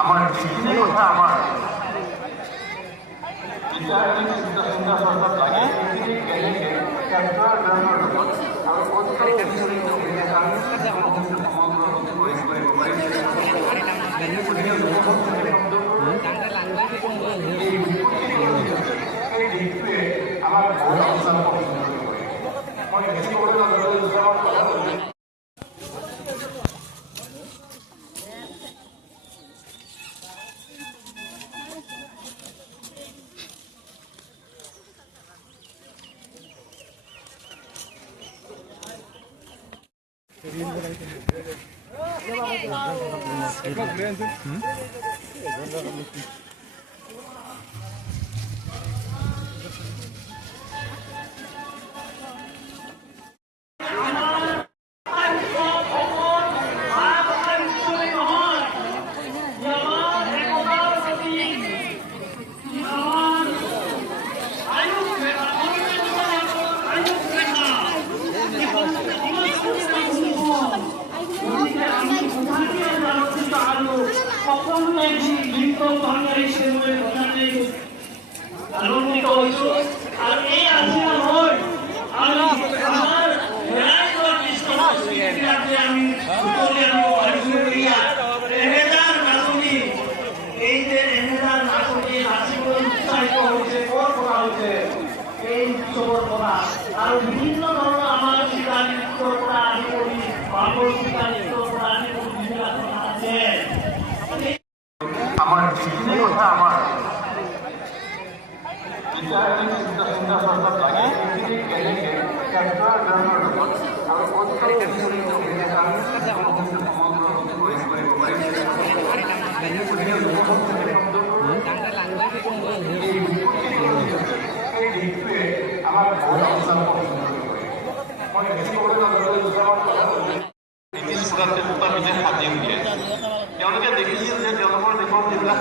আমাৰ যিখিনি কথা আমাৰ বিচাৰটি চিন্তা চৰ্চাত লাগে সেইখিনি কেনেকৈ কেন্দ্ৰৰ ধৰ্মৰ লগত আৰু অধিক আমাৰ বহুত অৱস্থান মই বেছি ক'বলৈ আনন্দিত হৈছোঁ আৰু এই আলোচনা হৈ আৰু আমাৰ আমি এহেজাৰ নাটনি এই যে এহেজাৰ নাটনি নাচিবলৈ উৎসাহিত হৈছে ক'ৰ পৰা হৈছে এই উৎসৱৰ পৰা আৰু বিভিন্ন ধৰণৰ আমাৰ চিতা নৃত্যৰ পৰা আদি কৰি বাপৰ চিতা নৃত্যৰ পৰা আদি কৰি বিভিন্ন কথা আছে আমাৰ যিখিনি কথা আমাৰ বিচাৰটি চিন্তা চৰ্চাত লাগে সেইখিনি কেনেকৈ কেন্দ্ৰৰ ধৰ্মৰ লগত আৰু অধিক আমাৰ বহুত অৱস্থান মই বেছি ক'বলৈ ব্ৰিটিছ চোৰাতে দুটা বিদেশ হাতি উলিয়াই তেওঁলোকে দেখিছিল যে তেওঁলোকৰ দেশৰ যিবিলাক